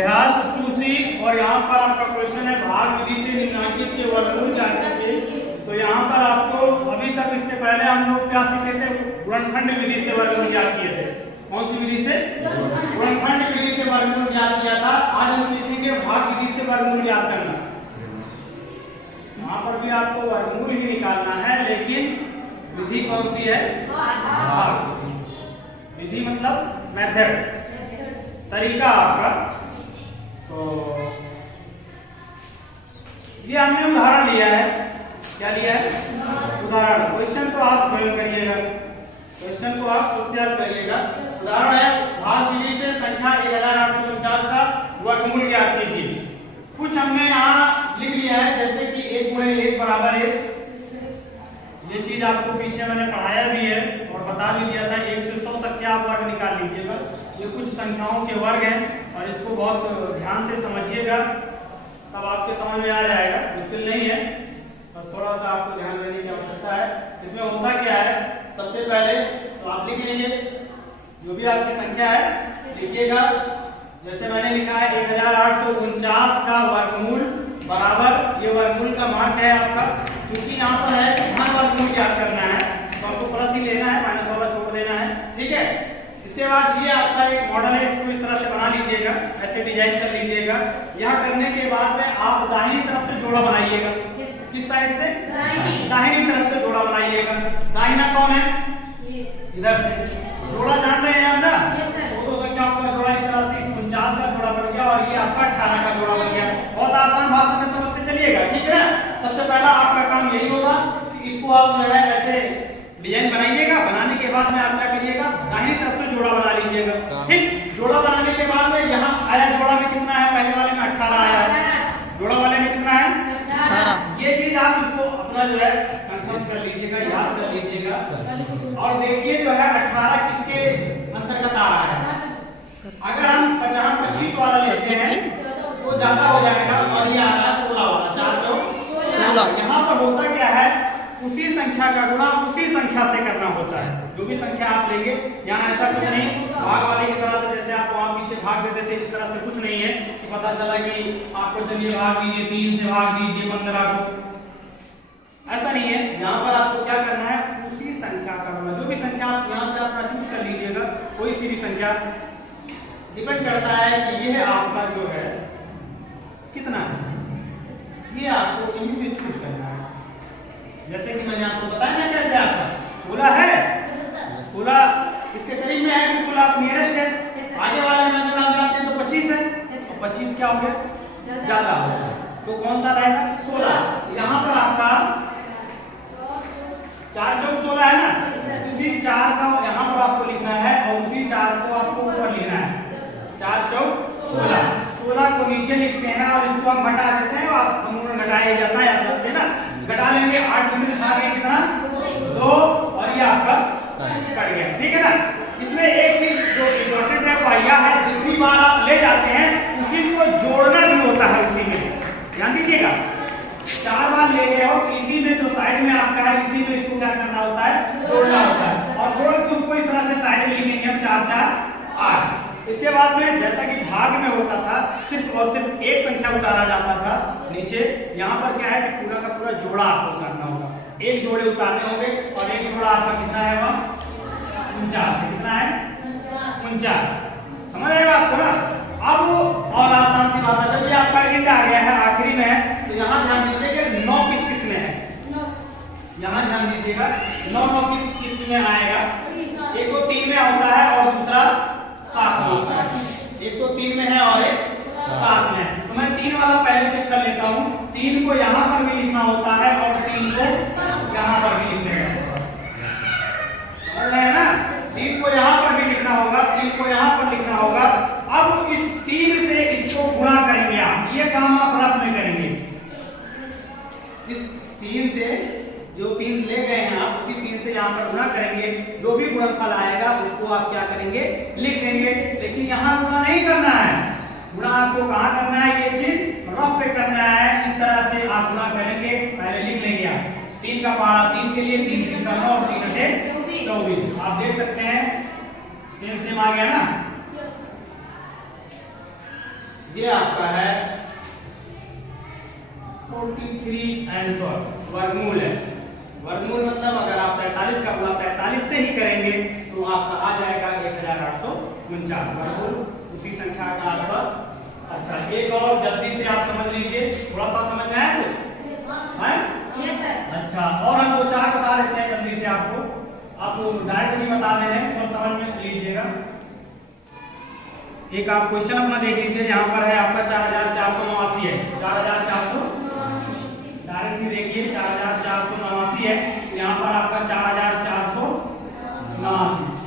अभ्यास 2C और यहाँ पर आपका क्वेश्चन है भाग विधि से निम्नांकित के वर्गमूल ज्ञात कीजिए। तो यहाँ पर आपको अभी तक इसके पहले हम लोग क्या सीखे थे, गुणनखंड विधि से वर्गमूल ज्ञात किए थे। कौन सी विधि से? गुणनखंड विधि से वर्गमूल ज्ञात किया था। आज हम सीखेंगे भाग विधि से वर्गमूल ज्ञात करना। यहाँ पर भी आपको वर्गमूल ही निकालना है, लेकिन विधि कौन सी है? भाग विधि मतलब मेथड, तरीका आपका। तो ये हमने उदाहरण लिया है। क्या लिया है? उदाहरण। क्वेश्चन तो आप स्वयं करिएगा, क्वेश्चन को आप खुद याद करिएगा। उदाहरण है भाग विधि से संख्या 1849 का वर्गमूल ज्ञात कीजिए। कुछ हमने यहाँ लिख लिया है, जैसे कि 1 गुणे 1 बराबर 1। ये चीज आपको पीछे मैंने पढ़ाया भी है और बता भी दिया था। 1 से 100 तक के आप वर्ग निकाल लीजिएगा। ये कुछ संख्याओं के वर्ग हैं और इसको बहुत ध्यान से समझिएगा, तब आपके समझ में आ जाएगा। मुश्किल नहीं है, बस थोड़ा सा आपको ध्यान देने की आवश्यकता है। इसमें होता क्या है, सबसे पहले तो आप लिख लीजिए जो भी आपकी संख्या है, लिखिएगा। जैसे मैंने लिखा है 1849 का वर्गमूल बराबर, ये वर्गमूल का मान है आपका। क्योंकि यहाँ पर है धन वर्गमूल ज्ञात करना है, तो आपको प्लस ही लेना है, माइनस वाला छोड़ देना है। ठीक है। इसके बाद ये आपका एक मॉडल है, इसको इस तरह से बना लीजिएगा, ऐसे डिजाइन कर लीजिएगा। यह करने के बाद में आप दाहिनी तरफ से जोड़ा बनाइएगा। किस साइड से? दाहिनी तरफ से जोड़ा बनाइएगा। दाहिना कौन है? इधर से। जोड़ा जान रहे हैं आप ना? दो संख्याओं का जोड़ा इस तरह से 49 का जोड़ा बन गया और ये आपका 18 का जोड़ा बन गया। बहुत आसान भाषा में समझते चलिएगा, ठीक है ना? सबसे पहला आपका काम यही होगा कि इसको आप जो है ऐसे डिजाइन बनाइएगा। बनाने के बाद में आप क्या करिएगा, दाहिनी तरफ से जोड़ा बना लीजिएगा। ठीक। जोड़ा बनाने के बाद में यहाँ आया, जोड़ा में कितना है? पहले वाले में 18 आया है, जोड़ा वाले में कितना है? 18। ये चीज आप इसको अपना जो है कंफर्म कर लीजिएगा, याद कर लीजिएगा। और देखिए जो है 18 किसके अंतर्गत आ रहा है। अगर हम 50-25 वाला लेते हैं तो ज्यादा हो जाएगा, और ये आ रहा है 16 वाला, 4 4 16। यहाँ पर होता क्या है, उसी संख्या का गुणा उसी संख्या से करना होता है। जो भी संख्या आप लेंगे, यहाँ ऐसा कुछ नहीं भाग वाले की तरह से, जैसे आप वहां पीछे भाग देते थे, इस तरह से कुछ नहीं है कि पता चला कि आपको चलिए भाग दीजिए 3 से भाग दीजिए 15 को, ऐसा नहीं है। यहाँ पर आपको क्या करना है, उसी संख्या का गुणा। जो भी संख्या आप यहाँ से अपना चूज कर लीजिएगा, कोई सी भी संख्या, डिपेंड करता है कि यह आपका जो है कितना है, ये आपको यहीं से चूज करना है। जैसे कि मैंने आपको बताया ना कैसे आपका 16 है, 16 इसके करीब में है, बिल्कुल आप नियरेस्ट है। आगे वाले में अगर आप जाते हैं तो 25 है, तो 25 क्या हो गया? ज्यादा हो गया। तो कौन सा रहेगा? 16। यहाँ पर आपका 4 चौक 16 है ना, उसी 4 का यहाँ पर आपको लिखना है और उसी 4 को आपको ऊपर लिखना है। 4 चौक 16, 16 को नीचे लिखते हैं और इसको हम घटा देते हैं। आप अमूमन घटाया जाता है, याद रखते हैं ना। घटा लेंगे 8 में से आ गया कितना? 2, और ये आपका कट गया। ठीक है ना। इसमें एक चीज जो इम्पोर्टेंट है वो यह है, जितनी बार आप ले जाते हैं उसी को जोड़ना भी होता है। उसी में ध्यान दीजिएगा, 4 बार ले गए हो, इसी में जो साइड में आपका है, इसी में इसको क्या करना होता है? जोड़ना होता है। और जोड़ के उसको इस तरह से साइड में लिखेंगे हम 4 4 8। इसके बाद में जैसा कि भाग में होता था, सिर्फ और सिर्फ एक संख्या उतारा जाता था नीचे। यहाँ पर क्या है कि पूरा का पूरा जोड़ा आपको करना होगा। एक जोड़े उतारने होंगे और एक जोड़ा आपका कितना है? 49। कितना है? 49। समझ रहे हो आपको ना? अब और आसान सी बात है, जब ये आपका एंड आ गया है, आखिरी में है, तो यहाँ ध्यान दीजिएगा 9 किस में है। यहाँ ध्यान दीजिएगा 9 किस में आएगा। एक तो 3 में होता है और दूसरा 7 में होता है। एक तो 3 में है और एक 7 में है। तो मैं 3 वाला पहले चेक कर लेता हूँ। 3 को यहाँ पर भी लिखना होता है और 3 को यहाँ पर भी लिखना होगा। समझ रहे हैं ना? 3 को यहाँ पर भी लिखना होगा, 3 को यहाँ पर लिखना होगा। अब इस 3 से इसको गुणा करेंगे आप, ये काम आप रफ में करेंगे। इस 3 से जो 3 ले गए हैं आप, उसी 3 से यहाँ पर गुणा करेंगे। जो भी गुणनफल आएगा उसको आप क्या करेंगे? लिख देंगे। लेकिन यहाँ गुणा नहीं करना है। गुणा आपको कहाँ करना है? ये चीज रफ पे करना है। इस तरह से आप गुणा करेंगे, पहले लिख लेंगे आप। 3 का पारा 3 के लिए, 3 3 का 9 और 3 अठे 24। आप देख सकते हैं सेम आ गया ना। ये आपका है 43 आंसर वर्गमूल है। वर्गमूल मतलब अगर आप 43 का गुणा 43 से ही करेंगे तो आपका आ जाएगा 1849 वर्गमूल उसी संख्या का आपका। अच्छा एक और जल्दी से आप समझ लीजिए, थोड़ा सा समझ में आया कुछ है? अच्छा और हम दो चार बता देते हैं जल्दी से आपको, आपको डायरेक्ट नहीं बता दे रहे हैं तो समझ में लीजिएगा। एक आप क्वेश्चन अपना देख लीजिए, यहाँ पर है आपका 4489 है, 4400 डायरेक्टली देखिए 4489 है, यहाँ पर आपका 4489।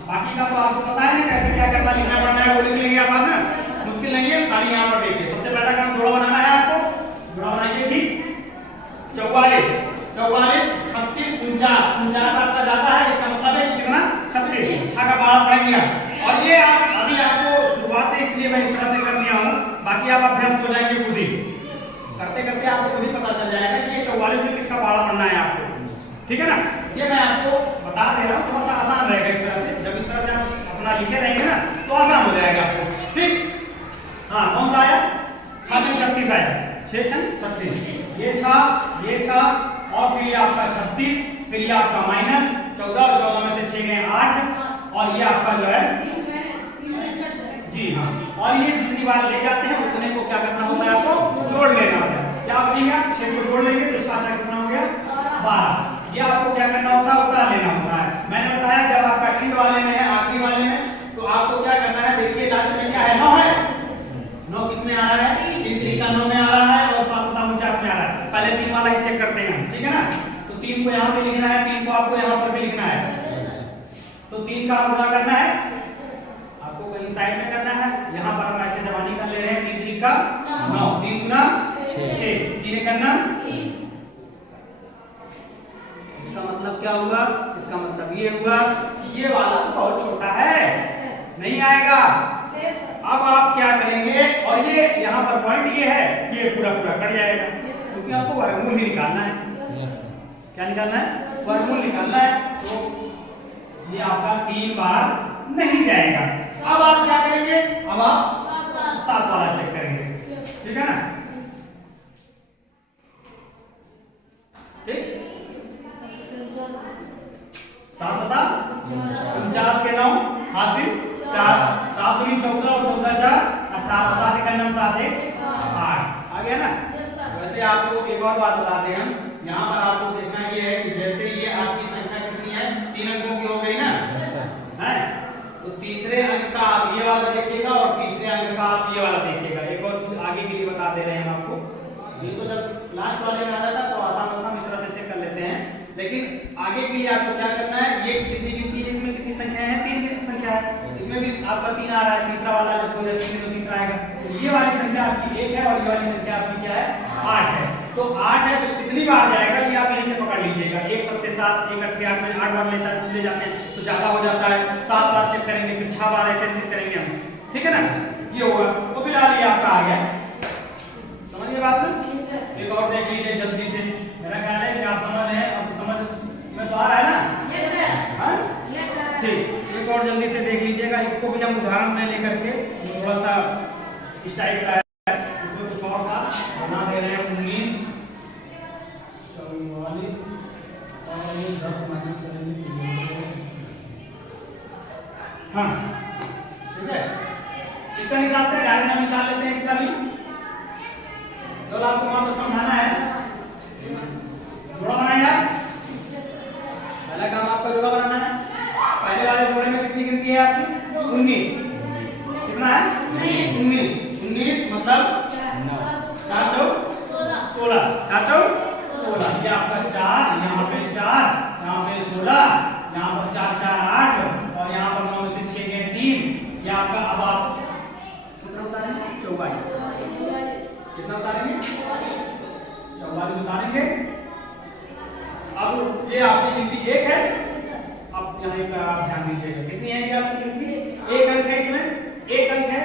बाकी का तो आपको पता है ना कैसे क्या करना लिखना पड़ना है, वो लिख लेंगे आप ना, मुश्किल नहीं है। खाली यहाँ पर देखिए सबसे पहला काम जोड़ा बनाना है आपको, जोड़ा बनाइए ठीक। 44 44 36 49 आपका जाता है, इसका मतलब है कितना 36 छह का पारा पढ़ेंगे आप। और ये आप अभी आपको शुरुआत है इसलिए मैं इस तरह से कर लिया हूँ, बाकी आप अभ्यस्त हो जाएंगे खुद ही, करते करते आपको खुद ही पता चल जाएगा कि ये 44 में किसका पारा पढ़ना है आपको, ठीक है ना। ये मैं आपको बता दे रहा हूँ, थोड़ा सा आसान रहेगा इस तरह से, जब इस तरह से आप अपना लिखे रहेंगे ना तो आसान हो जाएगा आपको, ठीक। हाँ कौन सा आया 36 आया, 6 6 36, ये 6 और फिर ये आपका 36, फिर ये आपका माइनस 14 और 14 में से 6 गए 8 और ये आपका जो है जी हाँ। और ये जितनी बार ले जाते हैं उतने को क्या करना होता है आपको जोड़ लेना होता है। क्या बनेगा 6 को जोड़ लेंगे तो 6 कितना हो गया 12। ये आपको क्या करना होता है उतार लेना होता है। मैंने बताया जब आपका एंड वाले में है आखिरी वाले में तो आपको क्या करना है, देखिए लास्ट में क्या है 9 है, 9 किसमें आ रहा है 3 3 का 9 में आ रहा है और 7 7 49 में आ रहा है। पहले 3 वाला ही चेक करते हैं, ठीक है ना। तो 3 को यहाँ पे लिखना है, 3 को आपको यहाँ पर भी लिखना है, तो 3 का गुणा करना है आपको कहीं साइड में करना है, यहाँ पर हम ऐसे जमा निकाल ले रहे हैं 3 3 का 9 3 गुना 6 3 करना। इसका मतलब क्या हुआ, इसका मतलब ये हुआ कि ये वाला तो बहुत छोटा है नहीं आएगा। अब आप क्या करेंगे, और ये यहाँ पर पॉइंट ये है कि ये पूरा पूरा कट जाएगा क्योंकि आपको वर्गमूल ही निकालना है। क्या निकालना है वर्गमूल निकालना है, तो ये आपका 3 बार नहीं जाएगा। अब आप क्या करेंगे, अब आप 7 वाला चेक करेंगे, ठीक है ना। ठीक 7 7 49 के 9 हासिल 4 7 दूनी 14 और 14 4 18 7 का 9 7 1 8 आ गया ना। वैसे आपको एक और बात बता दें हम, यहाँ पर आपको देखना ये है कि जैसे ये आपकी संख्या कितनी है 3 अंकों की हो गई ना है, तो तीसरे अंक का आप ये वाला देखिएगा और तीसरे अंक का आप ये वाला देखिएगा। एक और चीज आगे के लिए बता दे रहे हैं हम आपको, ये तो जब लास्ट वाले में आ जाता तो आसान होता, हम इस तरह से चेक कर लेते हैं, लेकिन आगे के लिए आपको क्या करना है, ये कितनी गिनती है, इसमें कितनी संख्या है 3 की संख्या है, इसमें भी आपका 3 आ रहा है, तीसरा वाला जब कोई रस्सी में तो तीसरा आएगा, तो ये वाली संख्या आपकी 1 है और ये वाली संख्या आपकी क्या है 8 है। तो 8 है तो कितनी बार जाएगा ये आप यहीं से पकड़ लीजिएगा, 1 7 7 1 8 8 में 8 बार ले जाते हैं तो ज्यादा हो जाता है, 7 बार चेक करेंगे फिर 6 बार ऐसे चेक करेंगे हम, ठीक है ना। ये होगा तो फिर ये आपका आ गया, समझिए बात ना। एक और देख लीजिए जल्दी से, मेरा ख्याल है कि आप समझ हैं, अब समझ में तो आ रहा है ना ठीक। एक और जल्दी से देख लीजिएगा, इसको भी हम उदाहरण में लेकर के थोड़ा सा इस टाइप का है, इसमें कुछ और था बना दे रहे हैं 19 44 और ये 10 माइनस करेंगे हाँ ठीक है। इसका निकालते हैं, डायरेक्ट निकाल लेते हैं इसका भी, तो आपको वहां पर समझाना है। जोड़ा बनाएगा, पहला काम आपका जोड़ा बनाना है। पहले वाले जोड़े में कितनी गिनती है आपकी 19, कितना है 19 मतलब 4 चौक 16 4 चौक 16, ये आपका 4 यहाँ पे 4 यहाँ पे 16 यहाँ पर 4 4 8 और यहाँ पर 9 में से 6 गए 3, ये आपका। अब आप कितना उतारेंगे 44, कितना उतारेंगे 44 उतारेंगे। अब ये आपकी गिनती 1 है, अब यहाँ पर आप ध्यान दीजिएगा कितनी है ये आपकी गिनती 1 अंक है, इसमें 1 अंक है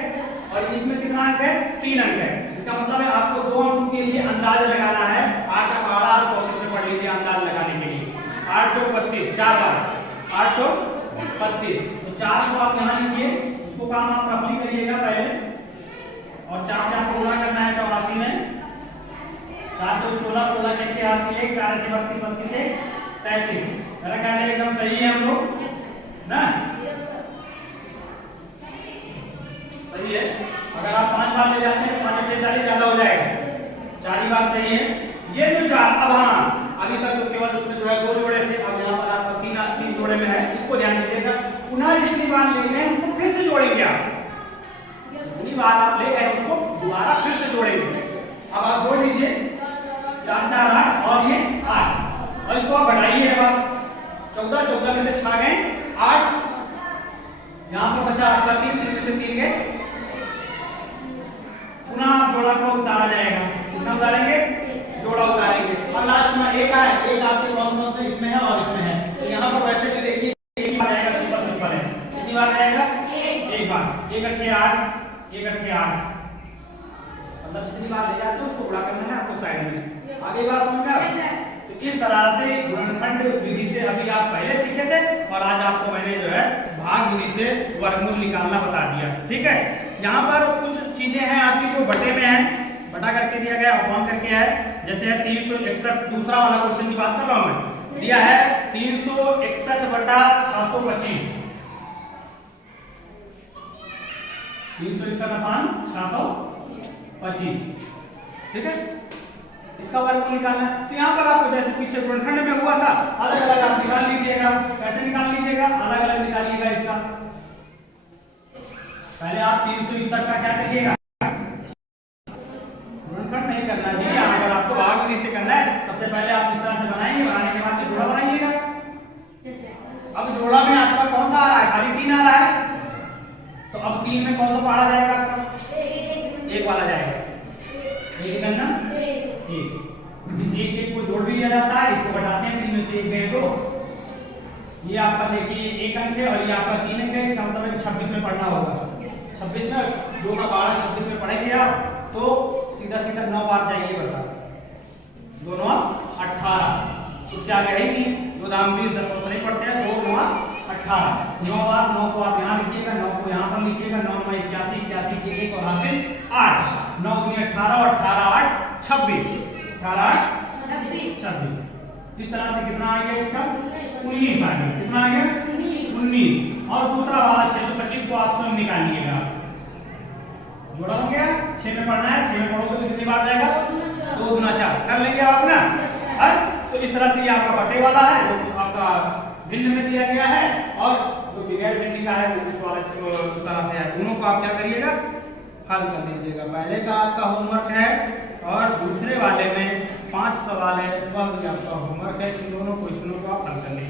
और इसमें कितना अंक है 3 अंक है। इसका मतलब है आपको 2 अंकों के लिए अंदाज लगाना है। 8 का पहाड़ा 34 में पढ़ लीजिए अंदाज लगाने के लिए, 8 चौक 32 4 बार 8 चौक 32, तो 4 को आप यहाँ लिखिए, उसको काम आप रफली करिएगा पहले और 4 से आपको 16 16 के 6 हाथ के 4 के 32 32 से 33। मेरा ख्याल है एकदम सही है हम लोग ना, सही है। अगर आप 5 बार ले जाते हैं तो 5 पे 40 ज्यादा हो जाएगा, 4 ही बात सही है। ये जो 4 अब हाँ अभी तक तो केवल उसमें जो है 2 जोड़े थे, अब यहाँ पर आपका 3 जोड़े में है, इसको ध्यान दीजिएगा। पुनः जितनी बार ले गए उसको फिर से जोड़ेंगे आप, जितनी बार आप ले गए उसको दोबारा फिर से जोड़ेंगे। अब आप जोड़ लीजिए 4 4 8 और ये 8 और इसको आप बढ़ाइए। अब 14 14 में से 6 गए 8, यहाँ पर बचा आपका 3 3 में से 3 गए। पुनः आप जोड़ा को उतारा जाएगा, कितना उतारेंगे? जोड़ा उतारेंगे और लास्ट में एक है, एक आपके कौन से इसमें है और इसमें है, तो यहाँ पर वैसे भी देखिए एक बार आएगा, सिंपल सिंपल है। कितनी बार आएगा? एक बार। 1 8 8 1 8 8 मतलब जितनी बार ले जाते हो उसको गुणा करना है आपको साइड में। आगे बात समझ में? तो इस तरह से गुणनखंड विधि से अभी आप पहले सीखे थे और आज आपको मैंने जो है भाग विधि से वर्गमूल निकालना बता दिया। ठीक है, यहाँ पर कुछ चीजें हैं आपकी जो बटे में है, बटा करके दिया गया, अपॉन करके है। जैसे है 361, दूसरा वाला क्वेश्चन की बात कर रहा हूं मैं, दिया है 361 बटा 625, 361 अपॉन 625। ठीक है, इसका वर्गमूल निकालना है। तो यहाँ पर आपको जैसे पीछे गुणनखंड में हुआ था अलग अलग आप निकाल लीजिएगा। कैसे निकाल लीजिएगा? अलग अलग निकालिएगा इसका। पहले आप 361 का क्या करिएगा? गुणनखंड नहीं करना चाहिए, यहाँ पर आपको भाग विधि से करना है। सबसे पहले आप इस तरह से बनाएंगे, बनाने के बाद जोड़ा बनाइएगा। अब जोड़ा में आपका कौन सा आ रहा है? खाली 3 आ रहा है, तो अब 3 में कौन सा पढ़ा जाएगा आपका? 1 वाला जाएगा। एक करना एक, इस एक को जोड़ भी दिया जाता है, इसको घटाते हैं, 3 में से 1 गए तो ये आपका देखिए 1 अंक है और ये आपका 3 अंक है। इसका मतलब 26 में पढ़ना होगा। 26 में 2 का 12 26 में पढ़ेंगे आप तो सीधा सीधा 9 बार जाइए बस आप, 2 9 18, उसके आगे है नहीं, 2 दाम भी 10 वर्ष नहीं पढ़ते हैं, 2 9 18, 9 बार 9 को आप यहाँ लिखिएगा, 9 को यहाँ पर लिखिएगा, 9 9 81 81 के 1 और हाथ 8, 9 दूनी 18 और 18 8 26, 18 8 26। इस तरह से कितना आ गया इसका? 19 आ गया। कितना आ गया? 19। और दूसरा वाला 625 को आप स्वयं निकालिएगा। जोड़ा हो गया, 6 में पढ़ना है, 6 में पढ़ोगे तो कितनी बार जाएगा? 2 गुना 4 कर लेंगे आप ना। तो इस तरह से ये आपका बटे वाला है, जो आपका भिन्न में दिया गया है, और जो बगैर भिन्न का है वो इस वाले तरह से है। दोनों को आप क्या करिएगा? हल कर लीजिएगा। पहले का आपका होमवर्क है और दूसरे वाले में 5 सवाल है, वह भी आपका होमवर्क है। इन दोनों क्वेश्चनों को आप हल कर लीजिए।